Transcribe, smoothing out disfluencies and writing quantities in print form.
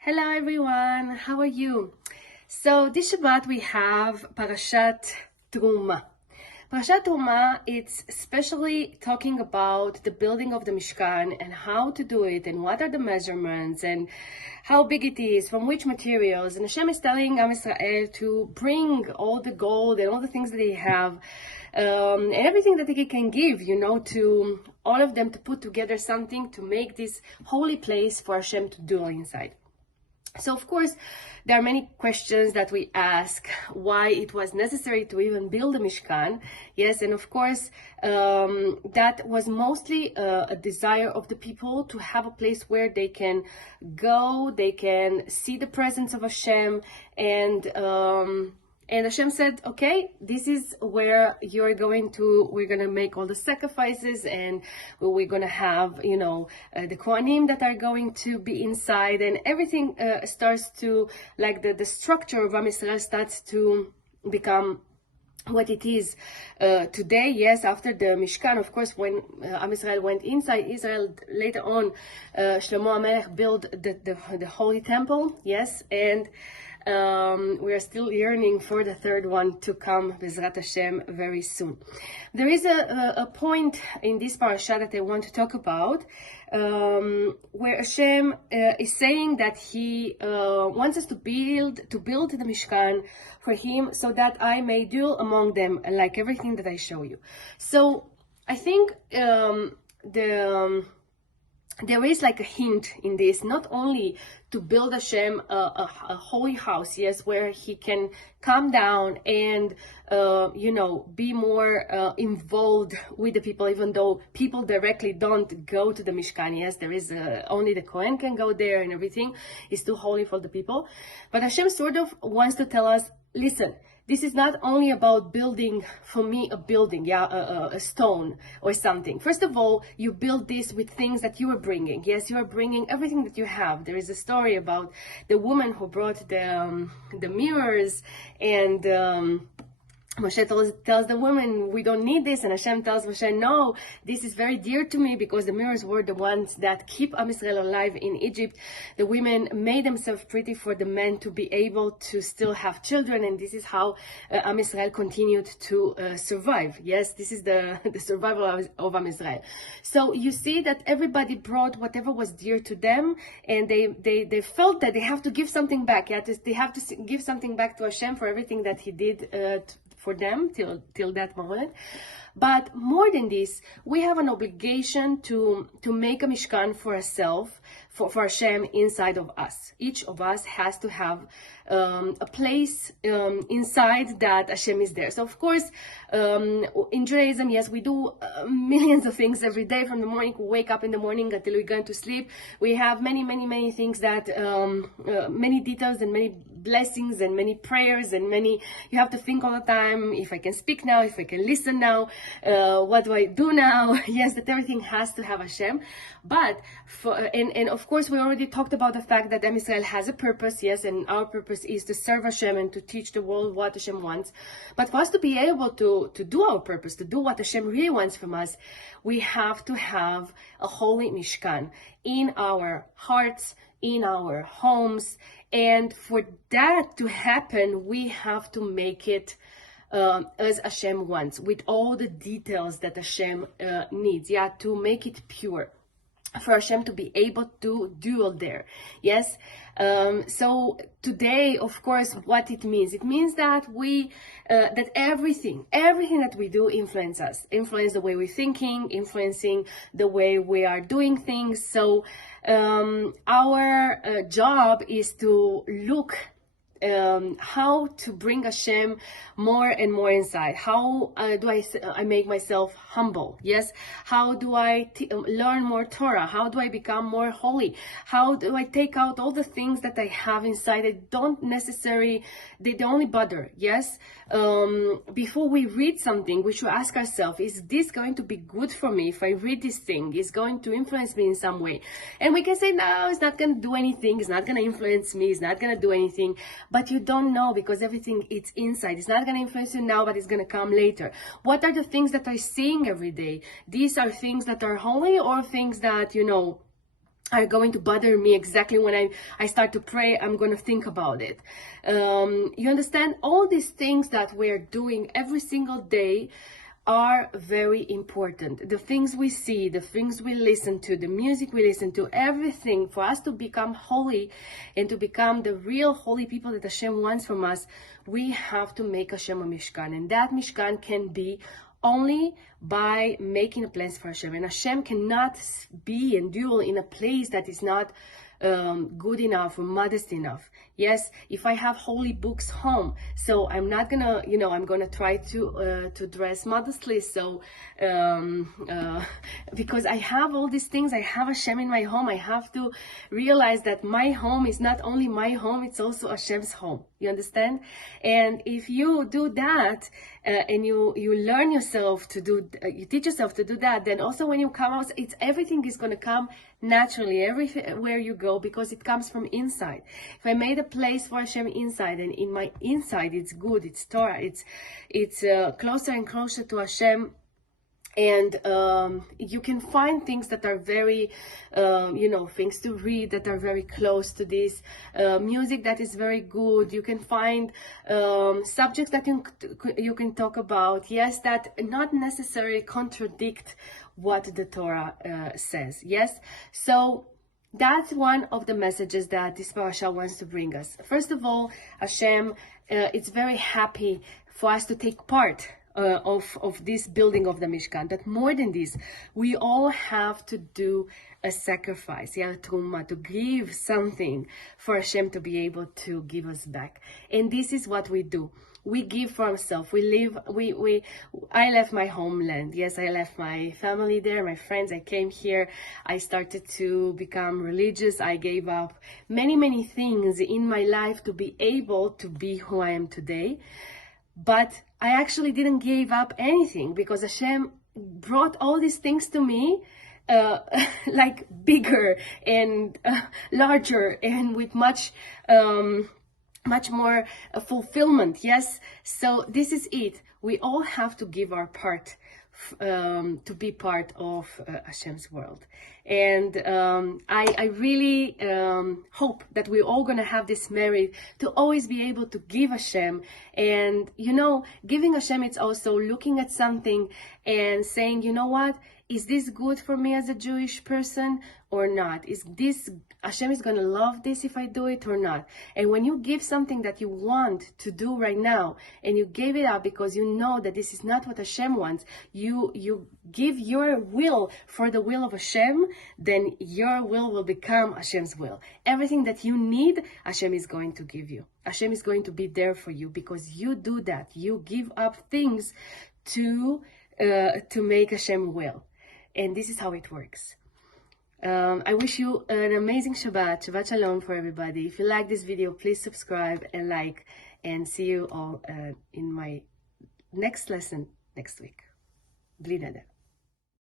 Hello everyone, how are you? So this Shabbat we have Parashat Trumah. Parashat Trumah, it's especially talking about the building of the Mishkan and how to do it and what are the measurements and how big it is, from which materials. And Hashem is telling Am Israel to bring all the gold and all the things that they have and everything that he can give, to all of them to put together something to make this holy place for Hashem to dwell inside. So of course, there are many questions that we ask why it was necessary to even build a Mishkan. Yes, and of course, that was mostly a desire of the people to have a place where they can go, they can see the presence of Hashem, and Hashem said, okay, this is where we're going to make all the sacrifices, and we're going to have, the Kohanim that are going to be inside, and everything starts to, like the structure of Am Yisrael starts to become what it is today. Yes, after the Mishkan, of course, when Am Yisrael went inside Israel, later on, Shlomo HaMelech built the Holy Temple, yes, and we are still yearning for the third one to come, Bezrat Hashem, very soon. There is a point in this parasha that I want to talk about, where Hashem is saying that He wants us to build the Mishkan for Him, so that I may dwell among them, like everything that I show you. So I think there is like a hint in this, not only to build Hashem a holy house, yes, where He can come down and, be more involved with the people, even though people directly don't go to the Mishkan. Yes, there is only the Kohen can go there, and everything is too holy for the people. But Hashem sort of wants to tell us, listen, this is not only about building, for me, a building, a stone or something. First of all, you build this with things that you are bringing. Yes, you are bringing everything that you have. There is a story about the woman who brought the mirrors, and Moshe tells the woman, we don't need this, and Hashem tells Moshe, no, this is very dear to me, because the mirrors were the ones that keep Am Yisrael alive in Egypt. The women made themselves pretty for the men to be able to still have children, and this is how Am Yisrael continued to survive. Yes, this is the survival of Am Yisrael. So you see that everybody brought whatever was dear to them, and they felt that they have to give something back. Yeah, they have to give something back to Hashem for everything that He did for them till that moment. But more than this, we have an obligation to make a Mishkan for ourselves, for Hashem inside of us. Each of us has to have a place inside that Hashem is there. So of course, in Judaism, yes, we do millions of things every day, from the morning we wake up in the morning until we go to sleep. We have many things that, many details and many blessings and many prayers and you have to think all the time, if I can speak now, if I can listen now, what do I do now? Yes, that everything has to have Hashem. But and of course, we already talked about the fact that Am Yisrael has a purpose, yes, and our purpose is to serve Hashem and to teach the world what Hashem wants. But for us to be able to do our purpose, to do what Hashem really wants from us, we have to have a holy Mishkan in our hearts, in our homes. And for that to happen, we have to make it as Hashem wants, with all the details that Hashem needs, to make it pure, for Hashem to be able to dwell there. Yes. So today, of course, what it means that that everything that we do influence the way we're thinking, influencing the way we are doing things. So our job is to look how to bring Hashem more and more inside. How do I make myself humble? Yes. How do I learn more Torah? How do I become more holy? How do I take out all the things that I have inside that don't necessarily, they only bother? Yes. Before we read something, we should ask ourselves, is this going to be good for me? If I read this thing, is going to influence me in some way? And we can say, no, it's not going to do anything. It's not going to influence me. It's not going to do anything. But you don't know, because everything it's inside. It's not going to influence you now, but it's going to come later. What are the things that I'm seeing every day? These are things that are holy, or things that, are going to bother me exactly when I start to pray. I'm going to think about it. You understand? All these things that we're doing every single day are very important. The things we see, the things we listen to, the music we listen to, everything for us to become holy and to become the real holy people that Hashem wants from us, we have to make Hashem a Mishkan. And that Mishkan can be only by making a place for Hashem. And Hashem cannot be and dwell in a place that is not good enough or modest enough. Yes, if I have holy books home, so I'm not gonna, I'm gonna try to dress modestly. So because I have all these things, I have Hashem in my home. I have to realize that my home is not only my home; it's also Hashem's home. You understand? And if you do that, and you learn yourself to do, you teach yourself to do that, then also when you come out, everything is going to come naturally everywhere you go, because it comes from inside. If I made a place for Hashem inside, and in my inside it's good, it's Torah, it's closer and closer to Hashem. And you can find things that are very, things to read that are very close to this, music that is very good. You can find subjects that you can talk about, yes, that not necessarily contradict what the Torah says, yes? So that's one of the messages that this parasha wants to bring us. First of all, Hashem is very happy for us to take part of this building of the Mishkan. But more than this, we all have to do a sacrifice, Trumah, to give something for Hashem to be able to give us back. And this is what we do. We give for ourselves. I left my homeland. Yes, I left my family there, my friends. I came here. I started to become religious. I gave up many, many things in my life to be able to be who I am today. But I actually didn't give up anything, because Hashem brought all these things to me like bigger and larger and with much more fulfillment. Yes, so this is it. We all have to give our part to be part of Hashem's world. And I really hope that we're all going to have this merit to always be able to give Hashem. And, giving Hashem, it's also looking at something and saying, you know what? Is this good for me as a Jewish person or not? Is this, Hashem is going to love this if I do it or not? And when you give something that you want to do right now, and you gave it up because you know that this is not what Hashem wants, you give your will for the will of Hashem, then your will become Hashem's will. Everything that you need, Hashem is going to give you. Hashem is going to be there for you because you do that. You give up things to make Hashem will. And this is how it works. I wish you an amazing Shabbat. Shabbat Shalom for everybody. If you like this video, please subscribe and like. And see you all in my next lesson next week. Bli neder.